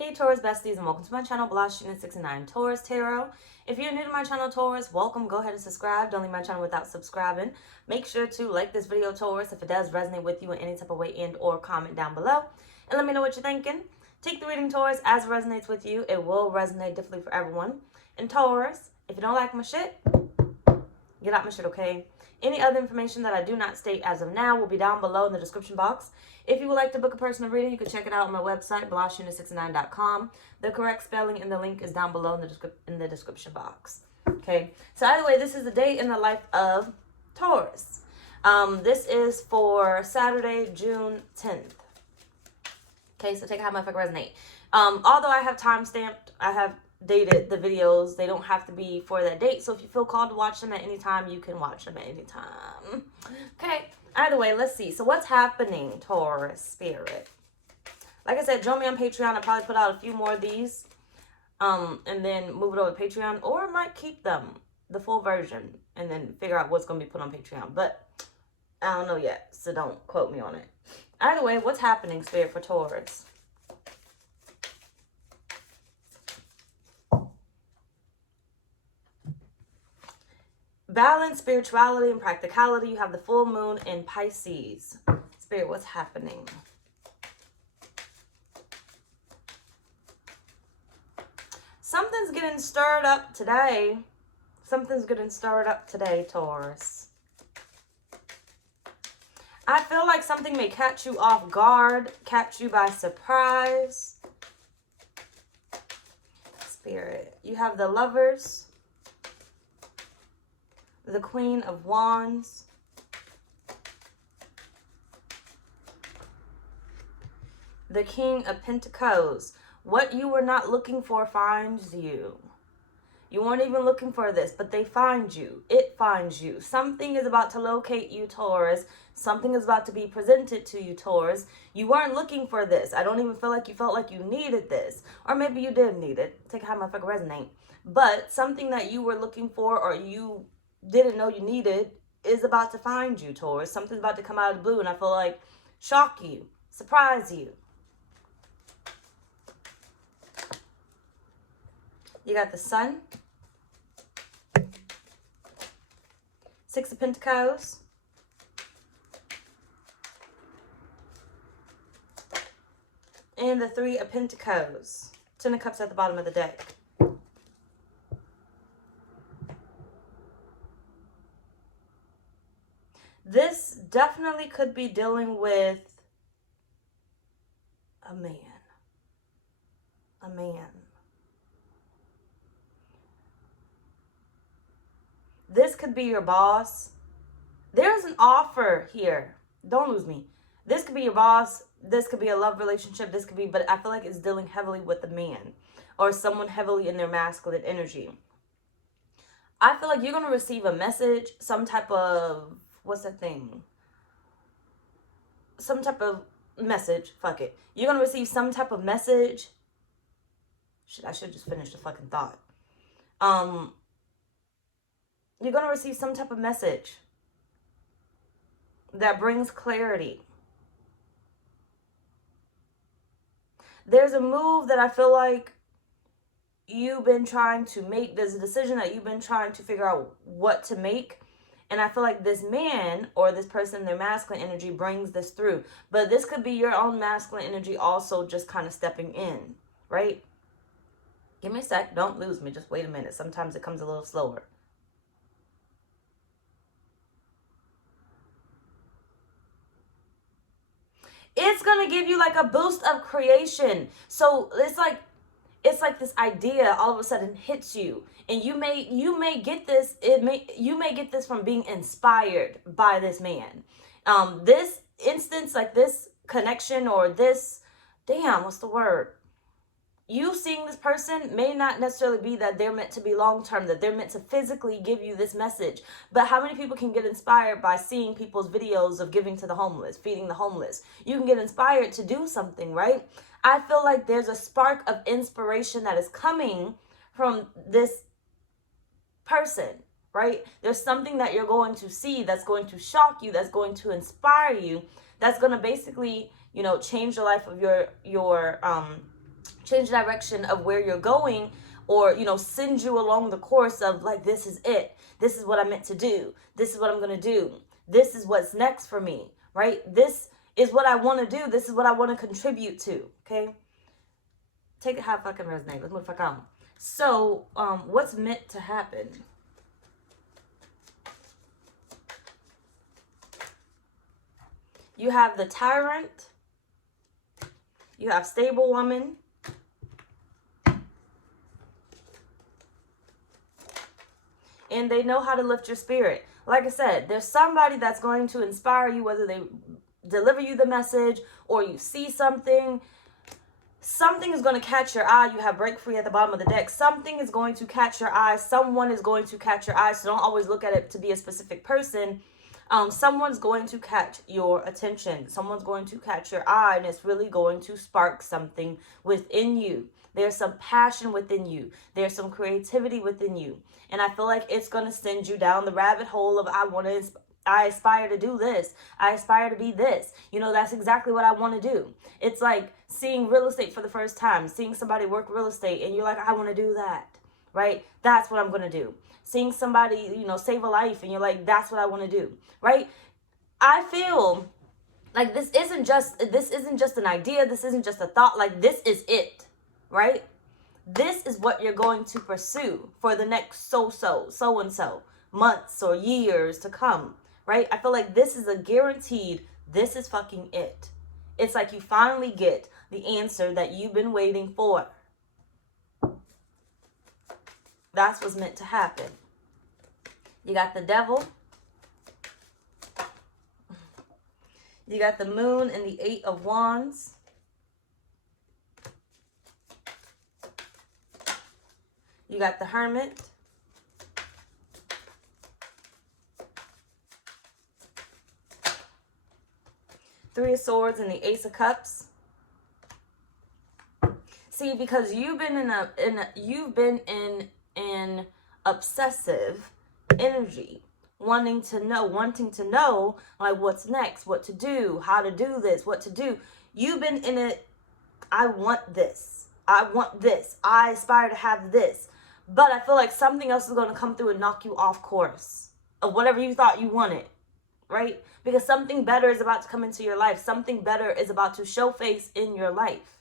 Hey Taurus besties, and welcome to my channel, blahscrystalsale Taurus Tarot. If you're new to my channel, Taurus, welcome. Go ahead and subscribe. Don't leave my channel without subscribing. Make sure to like this video, Taurus, if it does resonate with you in any type of way, and or comment down below. And let me know what you're thinking. Take the reading, Taurus, as it resonates with you. It will resonate differently for everyone. And Taurus, if you don't like my shit, get out my shit, okay? Any other information that I do not state as of now will be down below in the description box. If you would like to book a personal reading, you can check it out on my website, blahscrystalsale.com. The correct spelling and the link is down below in the description box. Okay, so either way, this is the day in the life of Taurus. This is for Saturday, June 10th. Okay, so take how much I resonate. Although I have time stamped, I have dated the videos. They don't have to be for that date. So if you feel called to watch them at any time, you can watch them at any time. Okay, either way, let's see. So what's happening, Taurus Spirit? Like I said, join me on Patreon. I'll probably put out a few more of these. And then move it over to Patreon. Or I might keep them, the full version, and then figure out what's going to be put on Patreon. But I don't know yet, so don't quote me on it. Either way, what's happening, Spirit, for Taurus? Balance, spirituality, and practicality. You have the full moon in Pisces. Spirit, what's happening? Something's getting stirred up today. Something's getting stirred up today, Taurus. I feel like something may catch you off guard, catch you by surprise. Spirit, you have the Lovers, the Queen of Wands, the King of Pentacles. What you were not looking for finds you. You weren't even looking for this, but they find you. It finds you. Something is about to locate you, Taurus. Something is about to be presented to you, Taurus. You weren't looking for this. I don't even feel like you felt like you needed this. Or maybe you did need it. Take how my fuck resonate. But something that you were looking for or you didn't know you needed is about to find you, Taurus. Something's about to come out of the blue, and I feel like shock you, surprise you. You got the Sun, Six of Pentacles, and the Three of Pentacles. Ten of Cups at the bottom of the deck. This definitely could be dealing with a man. A man. This could be your boss. There's an offer here. Don't lose me. This could be your boss. This could be a love relationship. This could be, but I feel like it's dealing heavily with a man or someone heavily in their masculine energy. I feel like you're going to receive a message, some type of, what's that thing? Some type of message. Fuck it. You're going to receive some type of message. Shit, I should just finish the fucking thought. You're going to receive some type of message that brings clarity. There's a move that I feel like you've been trying to make. There's a decision that you've been trying to figure out what to make. And I feel like this man or this person, their masculine energy brings this through. But this could be your own masculine energy also just kind of stepping in, right? Give me a sec. Don't lose me. Just wait a minute. Sometimes it comes a little slower. It's going to give you like a boost of creation. So it's like this idea all of a sudden hits you, and you may get this. You may get this from being inspired by this man. This instance, like this connection or this, damn, what's the word? You seeing this person may not necessarily be that they're meant to be long-term, that they're meant to physically give you this message. But how many people can get inspired by seeing people's videos of giving to the homeless, feeding the homeless? You can get inspired to do something, right? I feel like there's a spark of inspiration that is coming from this person, right? There's something that you're going to see that's going to shock you, that's going to inspire you, that's going to basically, you know, change the life of your change the direction of where you're going, or, you know, send you along the course of like, this is it. This is what I meant to do. This is what I'm going to do. This is what's next for me, right? This is what I want to do. This is what I want to contribute to, okay? Take it how it fucking resonate. Let's move the fuck on. So, what's meant to happen? You have the Tyrant. You have Stable Woman. And they know how to lift your spirit. Like I said, there's somebody that's going to inspire you, whether they deliver you the message or you see something. Something is going to catch your eye. You have Break Free at the bottom of the deck. Something is going to catch your eye. Someone is going to catch your eye. So don't always look at it to be a specific person. Someone's going to catch your attention. Someone's going to catch your eye, and it's really going to spark something within you. There's some passion within you. There's some creativity within you. And I feel like it's going to send you down the rabbit hole of I aspire to do this. I aspire to be this. You know, that's exactly what I want to do. It's like seeing real estate for the first time, seeing somebody work real estate, and you're like, I want to do that, right? That's what I'm going to do. Seeing somebody, you know, save a life, and you're like, that's what I want to do, right? I feel like this isn't just an idea. This isn't just a thought. Like, this is it, right? This is what you're going to pursue for the next so-and-so months or years to come, right? I feel like this is a guaranteed, this is fucking it. It's like you finally get the answer that you've been waiting for. That's what's meant to happen. You got the Devil. You got the Moon and the Eight of Wands. You got the Hermit. Three of Swords and the Ace of Cups. See, because you've been in obsessive energy, wanting to know like what's next, what to do, how to do this, what to do. You've been in it. I want this. I want this. I aspire to have this. But I feel like something else is going to come through and knock you off course of whatever you thought you wanted, right? Because something better is about to come into your life. Something better is about to show face in your life.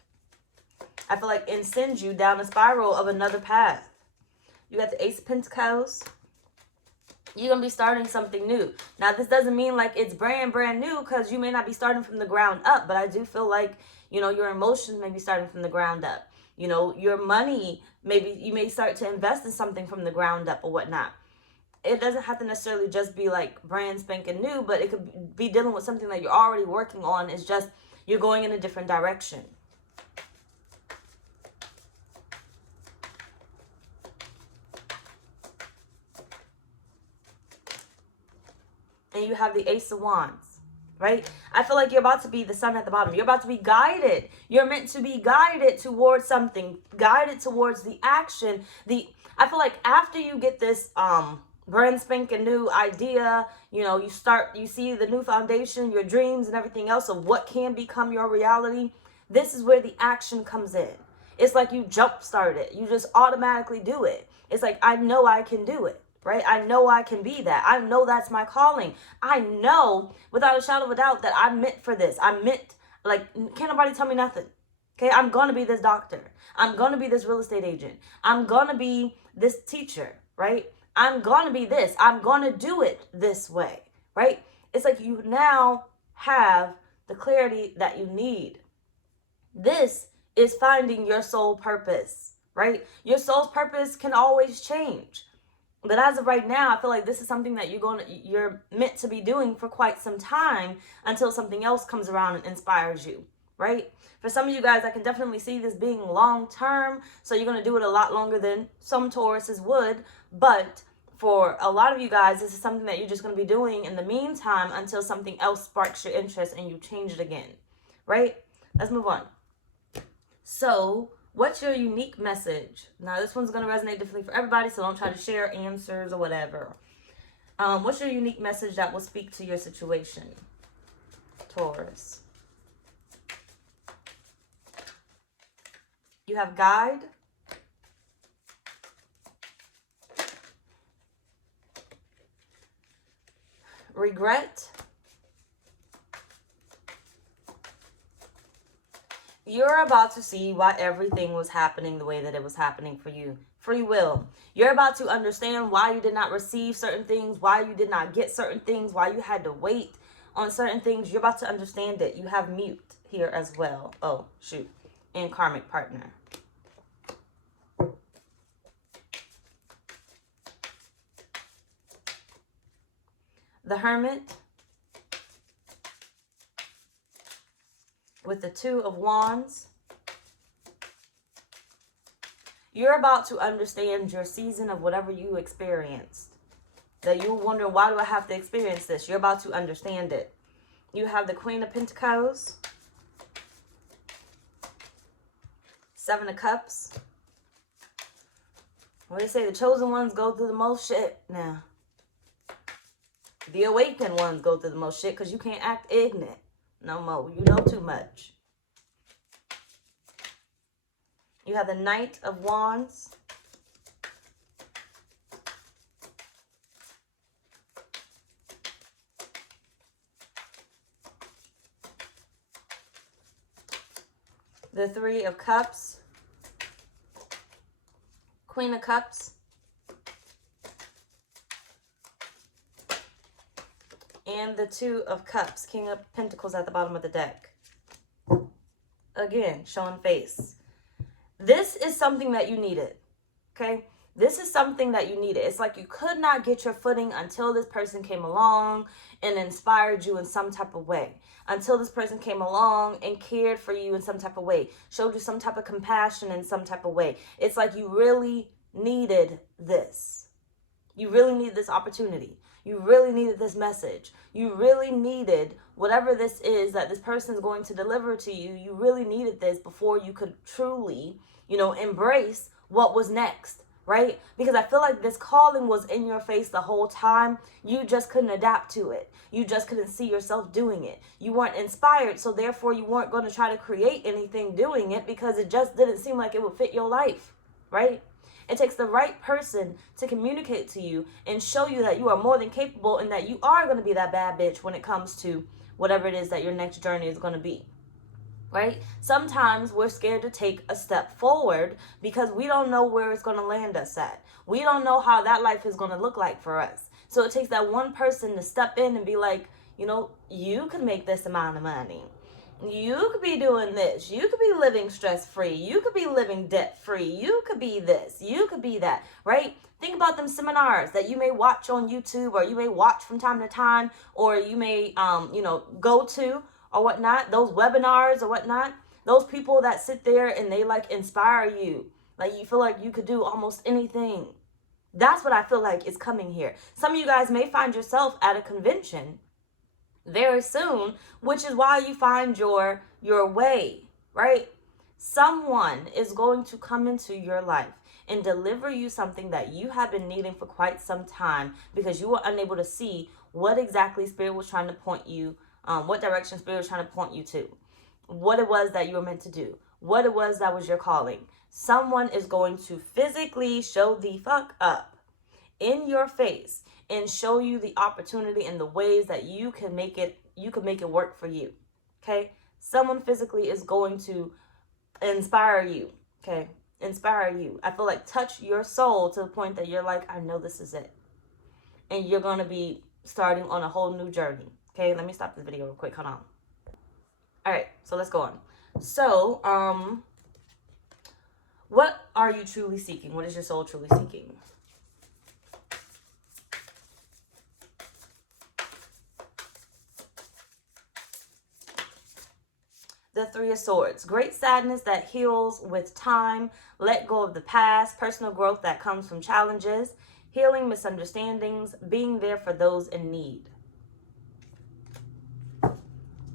I feel like it sends you down a spiral of another path. You got the Ace of Pentacles. You're going to be starting something new. Now, this doesn't mean like it's brand new, because you may not be starting from the ground up. But I do feel like, you know, your emotions may be starting from the ground up. You know, your money, maybe you may start to invest in something from the ground up or whatnot. It doesn't have to necessarily just be like brand spanking new, but it could be dealing with something that you're already working on. It's just you're going in a different direction. And you have the Ace of Wands, right? I feel like you're about to be the sun at the bottom. You're about to be guided. You're meant to be guided towards something, guided towards the action. I feel like after you get this brand spanking new idea, you know, you see the new foundation, your dreams and everything else of what can become your reality. This is where the action comes in. It's like you jump start it. You just automatically do it. It's like, I know I can do it, right? I know I can be that. I know that's my calling. I know without a shadow of a doubt that I'm meant for this. I'm meant, like, can't nobody tell me nothing. Okay, I'm going to be this doctor. I'm going to be this real estate agent. I'm going to be this teacher, right? I'm going to be this. I'm going to do it this way, right? It's like you now have the clarity that you need. This is finding your soul purpose, right? Your soul's purpose can always change. But as of right now, I feel like this is something that you're meant to be doing for quite some time until something else comes around and inspires you, right? For some of you guys, I can definitely see this being long term. So you're going to do it a lot longer than some Tauruses would. But for a lot of you guys, this is something that you're just going to be doing in the meantime until something else sparks your interest and you change it again, right? Let's move on. So what's your unique message? Now, this one's going to resonate differently for everybody, so don't try to share answers or whatever. What's your unique message that will speak to your situation, Taurus? You have guide, regret. You're about to see why everything was happening the way that it was happening for you. Free will. You're about to understand why you did not receive certain things, why you did not get certain things, why you had to wait on certain things. You're about to understand it. You have mute here as well. Oh, shoot. And karmic partner. The Hermit. With the Two of Wands. You're about to understand your season of whatever you experienced. That you wonder, why do I have to experience this? You're about to understand it. You have the Queen of Pentacles. Seven of Cups. Well, they say the chosen ones go through the most shit now. The awakened ones go through the most shit because you can't act ignorant no more. You know too much. You have the Knight of Wands. The Three of Cups. Queen of Cups. And the Two of Cups. King of Pentacles at the bottom of the deck. Again, showing face. This is something that you needed, okay? This is something that you needed. It's like you could not get your footing until this person came along and inspired you in some type of way. Until this person came along and cared for you in some type of way. Showed you some type of compassion in some type of way. It's like you really needed this. You really needed this opportunity. You really needed this message. You really needed whatever this is that this person is going to deliver to you. You really needed this before you could truly, embrace what was next, right? Because I feel like this calling was in your face the whole time. You just couldn't adapt to it. You just couldn't see yourself doing it. You weren't inspired, so therefore you weren't going to try to create anything doing it because it just didn't seem like it would fit your life, right? It takes the right person to communicate to you and show you that you are more than capable and that you are going to be that bad bitch when it comes to whatever it is that your next journey is going to be, right? Sometimes we're scared to take a step forward because we don't know where it's going to land us at. We don't know how that life is going to look like for us. So it takes that one person to step in and be like, you can make this amount of money. You could be doing this. You could be living stress-free. You could be living debt-free. You could be this. You could be that, right? Think about them seminars that you may watch on YouTube or you may watch from time to time or you may, go to or whatnot. Those webinars or whatnot. Those people that sit there and they inspire you. Like you feel like you could do almost anything. That's what I feel like is coming here. Some of you guys may find yourself at a convention very soon, which is why you find your way, right? Someone is going to come into your life and deliver you something that you have been needing for quite some time because you were unable to see what exactly Spirit was trying to point you, what direction Spirit was trying to point you to, what it was that you were meant to do, what it was that was your calling. Someone is going to physically show the fuck up in your face and show you the opportunity and the ways that you can make it work for you. Okay? Someone physically is going to inspire you. Okay? Inspire you. I feel like touch your soul to the point that you're like, I know this is it. And you're going to be starting on a whole new journey. Okay? Let me stop this video real quick. Hold on. All right. So let's go on. So, what are you truly seeking? What is your soul truly seeking? The Three of Swords. Great sadness that heals with time. Let go of the past. Personal growth that comes from challenges. Healing misunderstandings. Being there for those in need.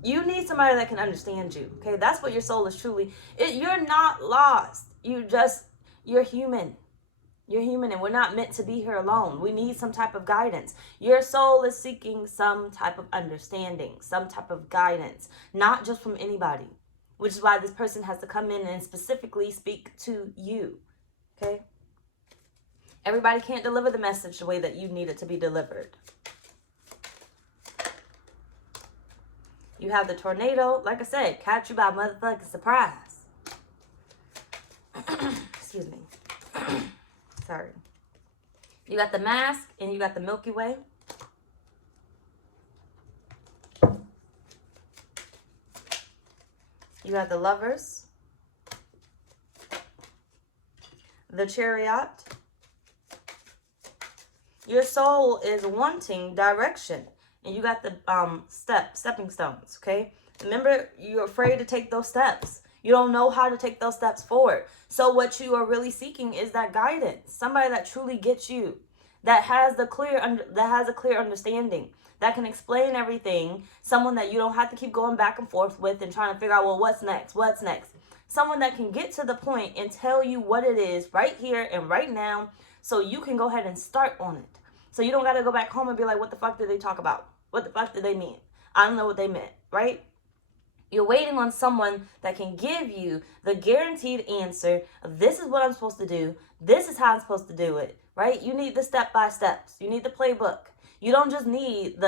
You need somebody that can understand you. Okay, that's what your soul is truly. You're not lost. You're human. You're human and we're not meant to be here alone. We need some type of guidance. Your soul is seeking some type of understanding, some type of guidance, not just from anybody. which is why this person has to come in and specifically speak to you, okay? Everybody can't deliver the message the way that you need it to be delivered. You have the tornado, like I said, catch you by motherfucking surprise. Excuse me. Sorry. You got the mask and you got the Milky Way. You got the Lovers, the Chariot. Your soul is wanting direction. And you got the stepping stones, okay? Remember, you're afraid to take those steps. You don't know how to take those steps forward. So what you are really seeking is that guidance. Somebody that truly gets you, that has a clear understanding, that can explain everything. Someone that you don't have to keep going back and forth with and trying to figure out, well, what's next? What's next? Someone that can get to the point and tell you what it is right here and right now, so you can go ahead and start on it. So you don't got to go back home and be like, what the fuck did they talk about? What the fuck did they mean? I don't know what they meant, right? You're waiting on someone that can give you the guaranteed answer. This is what I'm supposed to do. This is how I'm supposed to do it, right? You need the step-by-steps. You need the playbook. You don't just need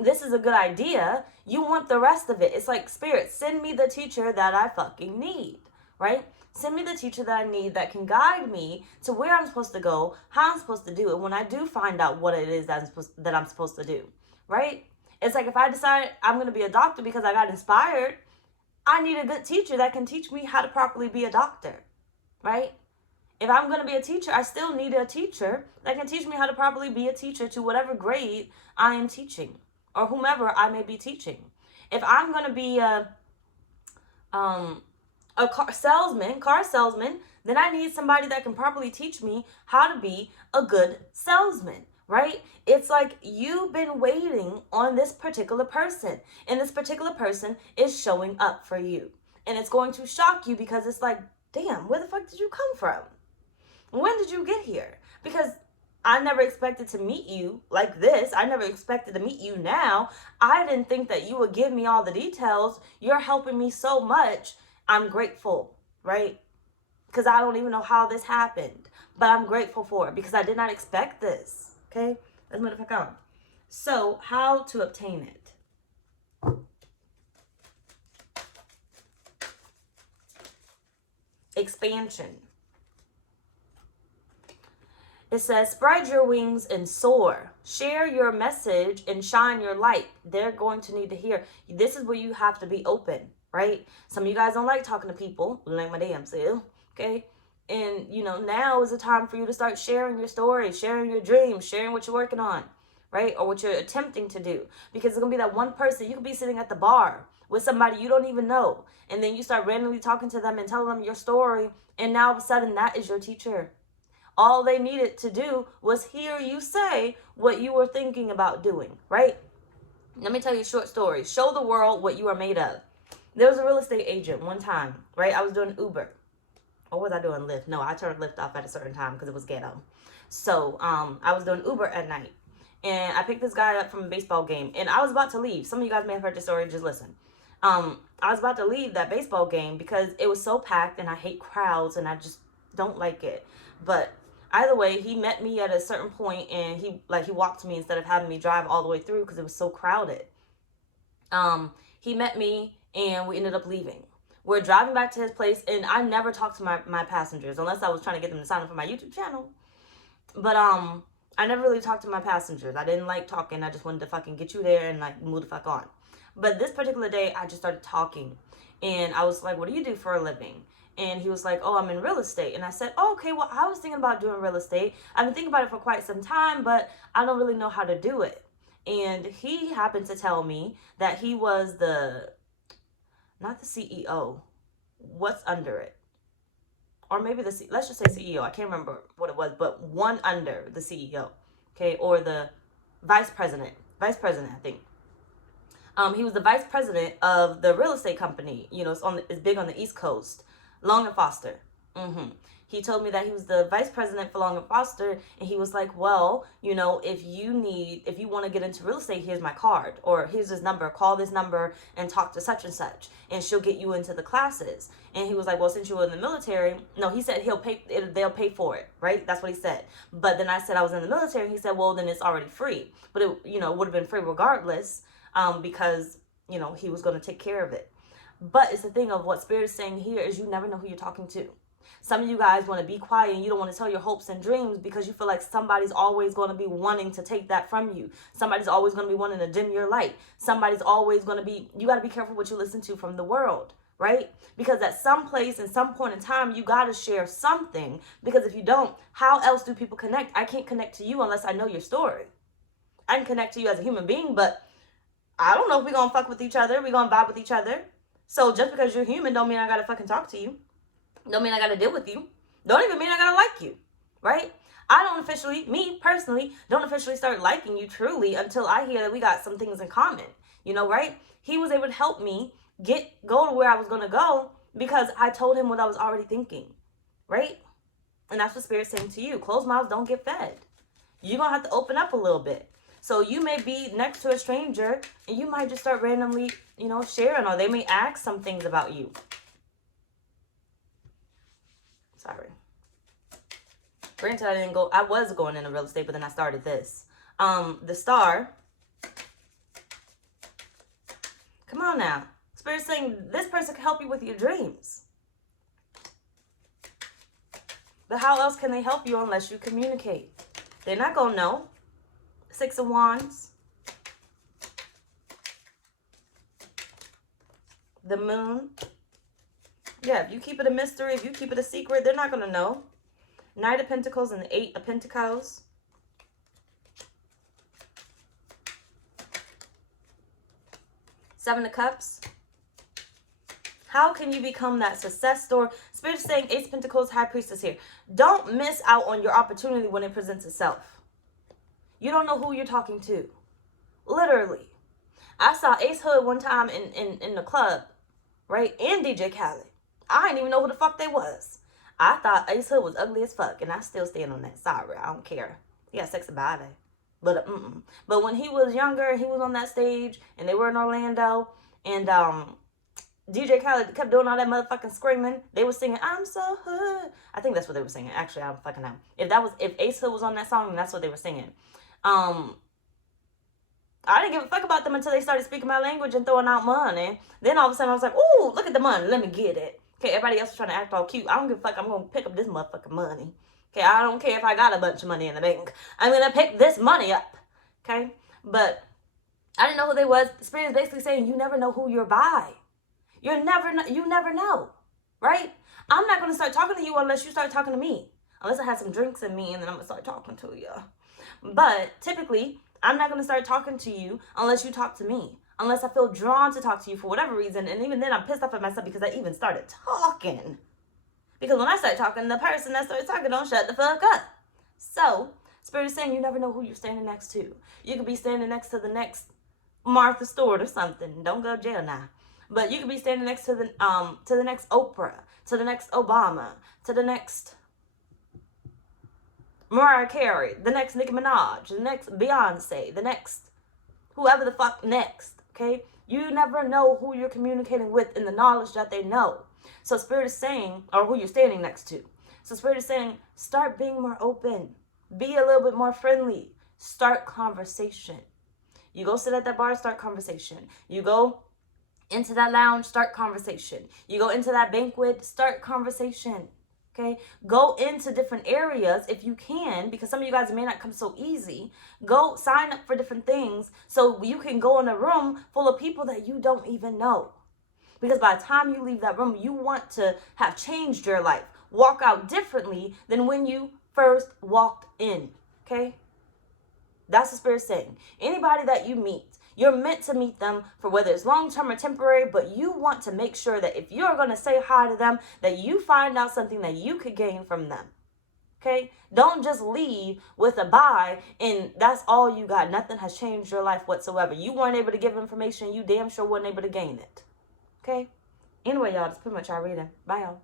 this is a good idea. You want the rest of it. It's like, Spirit, send me the teacher that I fucking need, right? Send me the teacher that I need that can guide me to where I'm supposed to go, how I'm supposed to do it when I do find out what it is that I'm supposed to do, right? It's like if I decide I'm going to be a doctor because I got inspired, I need a good teacher that can teach me how to properly be a doctor, right? If I'm going to be a teacher, I still need a teacher that can teach me how to properly be a teacher to whatever grade I am teaching or whomever I may be teaching. If I'm going to be a car salesman, then I need somebody that can properly teach me how to be a good salesman, right? It's like you've been waiting on this particular person, and this particular person is showing up for you. And it's going to shock you because it's like, damn, where the fuck did you come from? When did you get here? Because I never expected to meet you like this. I never expected to meet you now. I didn't think that you would give me all the details. You're helping me so much. I'm grateful, right? Because I don't even know how this happened. But I'm grateful for it because I did not expect this. Okay? Let's move the fuck on. So, how to obtain it? Expansion. It says, spread your wings and soar. Share your message and shine your light. They're going to need to hear. This is where you have to be open, right? Some of you guys don't like talking to people, like my damn self, okay? And, now is the time for you to start sharing your story, sharing your dreams, sharing what you're working on, right? Or what you're attempting to do. Because it's going to be that one person. You could be sitting at the bar with somebody you don't even know. And then you start randomly talking to them and telling them your story. And now all of a sudden that is your teacher. All they needed to do was hear you say what you were thinking about doing, right? Let me tell you a short story. Show the world what you are made of. There was a real estate agent one time, right? I was doing Uber. Or was I doing Lyft? No, I turned Lyft off at a certain time because it was ghetto. So I was doing Uber at night. And I picked this guy up from a baseball game. And I was about to leave. Some of you guys may have heard this story. Just listen. I was about to leave that baseball game because it was so packed. And I hate crowds. And I just don't like it. But either way, he met me at a certain point. And he walked to me instead of having me drive all the way through because it was so crowded. He met me and we ended up leaving. We're driving back to his place, and I never talked to my passengers unless I was trying to get them to sign up for my YouTube channel. But I never really talked to my passengers. I didn't like talking. I just wanted to fucking get you there and like move the fuck on. But this particular day, I just started talking, and I was like, "What do you do for a living?" And he was like, "Oh, I'm in real estate." And I said, "Oh, okay. Well, I was thinking about doing real estate. I've been thinking about it for quite some time, but I don't really know how to do it." And he happened to tell me that he was not the CEO, what's under it? Or maybe let's just say CEO. I can't remember what it was, but one under the CEO, okay? Or the vice president, I think. He was the vice president of the real estate company. It's big on the East Coast, Long and Foster. He told me that he was the vice president for Long and Foster, and he was like, well, you know, if you want to get into real estate, here's my card, or here's his number, call this number and talk to such and such, and she'll get you into the classes. And he was like, well, since you were in the military, no, he said they'll pay for it, right? That's what he said. But then I said I was in the military, and he said, well, then it's already free. But it, you know, would have been free regardless, because, you know, he was going to take care of it. But it's the thing of what Spirit is saying here is you never know who you're talking to. Some of you guys want to be quiet and you don't want to tell your hopes and dreams because you feel like somebody's always going to be wanting to take that from you. Somebody's always going to be wanting to dim your light. Somebody's always going to be, you got to be careful what you listen to from the world, right? Because at some place and some point in time, you got to share something, because if you don't, how else do people connect? I can't connect to you unless I know your story. I can connect to you as a human being, but I don't know if we're going to fuck with each other. We're going to vibe with each other. So just because you're human don't mean I got to fucking talk to you. Don't mean I got to deal with you. Don't even mean I got to like you, right? I don't officially, me personally, don't officially start liking you truly until I hear that we got some things in common, you know, right? He was able to help me go to where I was going to go because I told him what I was already thinking, right? And that's what Spirit's saying to you. Closed mouths don't get fed. You're going to have to open up a little bit. So you may be next to a stranger and you might just start randomly, you know, sharing, or they may ask some things about you. Sorry. Granted, I was going into real estate, but then I started this. The star. Come on now. Spirit's saying this person can help you with your dreams. But how else can they help you unless you communicate? They're not going to know. 6 of Wands. The Moon. Yeah, if you keep it a mystery, if you keep it a secret, they're not going to know. Knight of Pentacles and the 8 of Pentacles. Seven of Cups. How can you become that success story? Spirit is saying Ace of Pentacles, High Priestess here. Don't miss out on your opportunity when it presents itself. You don't know who you're talking to. Literally. I saw Ace Hood one time in the club, right? And DJ Khaled. I didn't even know who the fuck they was. I thought Ace Hood was ugly as fuck, and I still stand on that. Sorry, I don't care. He got sexy body. But But when he was younger, he was on that stage, and they were in Orlando, and DJ Khaled kept doing all that motherfucking screaming. They were singing, I'm so hood. I think that's what they were singing. Actually, I don't fucking know. If Ace Hood was on that song, then that's what they were singing. I didn't give a fuck about them until they started speaking my language and throwing out money. Then all of a sudden I was like, ooh, look at the money. Let me get it. Okay, everybody else was trying to act all cute. I don't give a fuck. I'm going to pick up this motherfucking money. Okay, I don't care if I got a bunch of money in the bank. I'm going to pick this money up. Okay, but I didn't know who they was. The Spirit is basically saying you never know who you're by. You never know, right? I'm not going to start talking to you unless you start talking to me. Unless I have some drinks in me and then I'm going to start talking to you. But typically, I'm not going to start talking to you unless you talk to me. Unless I feel drawn to talk to you for whatever reason. And even then, I'm pissed off at myself because I even started talking. Because when I start talking, the person that starts talking don't shut the fuck up. So, Spirit is saying you never know who you're standing next to. You could be standing next to the next Martha Stewart or something. Don't go to jail now. But you could be standing next to the next Oprah, to the next Obama, to the next Mariah Carey, the next Nicki Minaj, the next Beyonce, the next whoever the fuck next, okay? You never know who you're communicating with in the knowledge that they know. So Spirit is saying, or who you're standing next to. So Spirit is saying, start being more open. Be a little bit more friendly. Start conversation. You go sit at that bar, start conversation. You go into that lounge, start conversation. You go into that banquet, start conversation. Okay, go into different areas if you can, because some of you guys may not come so easy. Go sign up for different things so you can go in a room full of people that you don't even know. Because by the time you leave that room, you want to have changed your life. Walk out differently than when you first walked in. Okay, that's the Spirit saying. Anybody that you meet, you're meant to meet them for whether it's long-term or temporary, but you want to make sure that if you're going to say hi to them, that you find out something that you could gain from them. Okay? Don't just leave with a bye and that's all you got. Nothing has changed your life whatsoever. You weren't able to give information. You damn sure weren't able to gain it. Okay? Anyway, y'all, that's pretty much our reading. Bye, y'all.